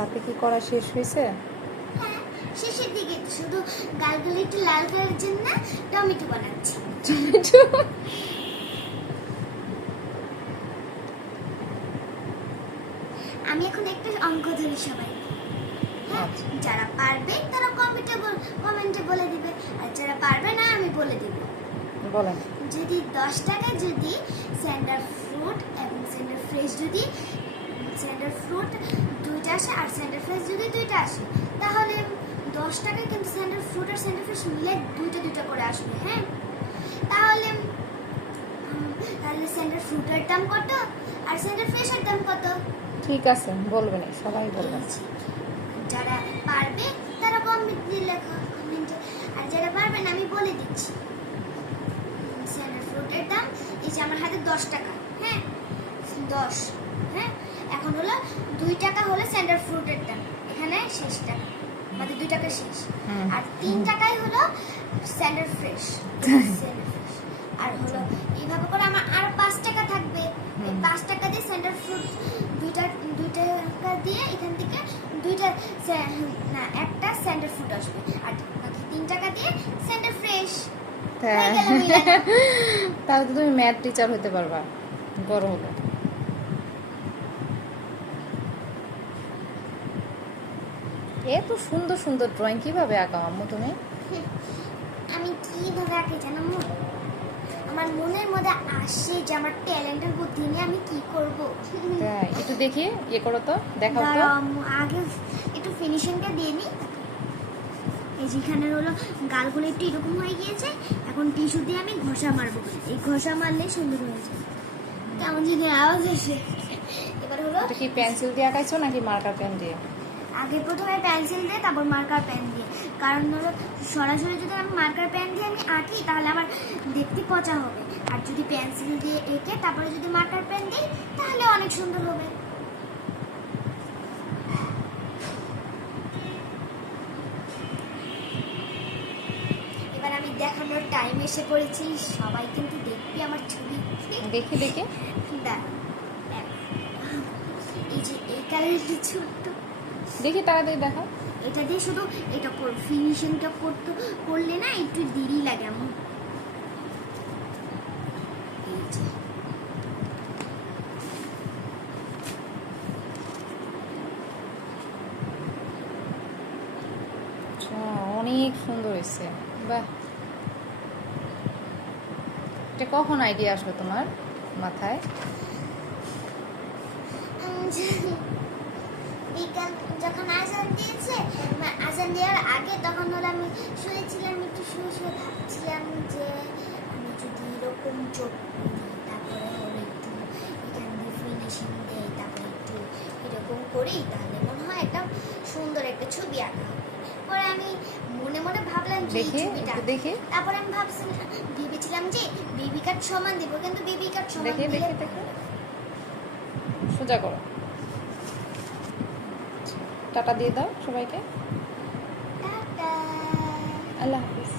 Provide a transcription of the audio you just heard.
তাতে কি করা শেষ হয়েছে? হ্যাঁ, শেষের দিকে শুধু গালগুলো একটু লাল করার জন্য টমেটো বানাচ্ছি। আমি এখন একটা অঙ্ক ধরি সবাই। হ্যাঁ, আচ্ছা। যারা পারবে তারা কমেন্টে বলে দিবে, আর যারা পারবে না আমি বলে দিব। বলেন। যদি 10 টাকায় যদি স্যান্ডার ফ্রুট এবং স্যান্ডার ফ্রেশ যদি স্যান্ডার ফ্রুট দুইটা আসে আর স্যান্ডার ফ্রেশ যদি দুইটা আসে, তাহলে 10 টাকায় কিন্তু স্যান্ডার ফ্রুট আর স্যান্ডার ফ্রেশ মিলে দুইটা করে আসবে। হ্যাঁ, তাহলে তাহলে স্যান্ডার ফ্রুটের দাম কত আর স্যান্ডার ফ্রেশের দাম কত? ঠিক আছে, বলবেন, সবাই বলবেন। যারা পারবে তারা কমেন্টে লেখো, কমেন্টে। আর যারা পারবে না আমি বলে দিচ্ছি। স্যান্ডার ফ্রুটের দাম এই যে আমার হাতে 10 টাকা। হ্যাঁ, 10। হ্যাঁ, এখন হলো 2 টাকা হলো স্যান্ডার ফ্রুটের দাম, এখানে শেষ টাকা, মানে 2 টাকা শেষ। আর 3 টাকাই হলো স্যান্ডার ফ্রেশ। আর হলো এইভাবে করে আমার আর 5 টাকা থাকবে। এই 5 টাকা দিয়ে স্যান্ডার ফ্রুট দুই টাকা দিয়ে এখান থেকে একটা স্যান্ডার ফ্রুট আসবে, আর বাকি 3 টাকা দিয়ে স্যান্ডার ফ্রেশ। তাহলে তো তুমি ম্যাথ টিচার হতে পারবা বড় হলে। এত সুন্দর সুন্দর ড্রয়িং কিভাবে আঁকাও আম্মু তুমি? আমি কিভাবে আঁকি জানো? আমার মনের মধ্যে আসে যে আমার ট্যালেন্টের বুদ্ধি নিয়ে আমি কি করব। তাই, একটু দেখি, ইয়ে করো তো, দেখাও তো। দাঁড়াও আম্মু, আগে একটু ফিনিশিংটা দিয়ে নিই। এই যেখানে হলো গালগুলো একটু এরকম হয়ে গিয়েছে, এখন টিস্যু দিয়ে আমি ঘষা মারবো। এই ঘষা মারলে সুন্দর হয়ে যায়। কেমন জানি আওয়াজ আসে। এবার হলো এটা কি পেন্সিল দিয়ে আঁকাইছো নাকি মার্কার পেন দিয়ে? আগে প্রথমে পেন্সিল দিয়ে তারপর মার্কার পেন দিয়ে, কারণ হলো সরাসরি যদি আমি মার্কার পেন দিয়ে আমি আঁকি তাহলে আমার দেখতে পচা হবে, আর যদি পেন্সিল দিয়ে এঁকে তারপরে যদি মার্কার পেন দিই তাহলে অনেক সুন্দর হবে। এবার আমি দেখানোর টাইম এসে পড়েছি, সবাই কিন্তু দেখবি আমার ছবি। দেখি দেখি। দাঁড়াও, এই যে এই কালারটা ছোট্ট, দেখি তাড়াতাড়ি দেখাও। এটা দিয়ে শুধু এটা ফিনিশিংটা করলে না একটু দেরি লাগে আমার। এই যে আচ্ছা, অনেক সুন্দর হয়েছে, বাহ। এটা কখন আইডিয়া আসবে তোমার মাথায়? বিকাল যখন আজান দিয়েছে, আজান দেওয়ার আগে তখন হলো আমি শুয়েছিলাম, একটু শুয়ে ভাবছিলাম যে আমি যদি এরকম চোখ করি, তারপরে হলো একটু এখান দিয়ে ফিনিশিং দেই, তারপরে একটু এরকম করি, তাহলে মনে হয় একটা সুন্দর একটা ছবি আঁকা হবে। পরে আমি মনে মনে ভাবলাম যে এই দেখি, ছবিটা, একটু দেখি। তারপরে আমি ভেবেছিলাম যে বেবি কাট সমান দিব, কিন্তু বেবি কাট সমান দেখি দিলে দেখি দেখি, সোজা করো। টাটা দিয়ে দাও সবাইকে। টাটা। আল্লাহ হাফিজ।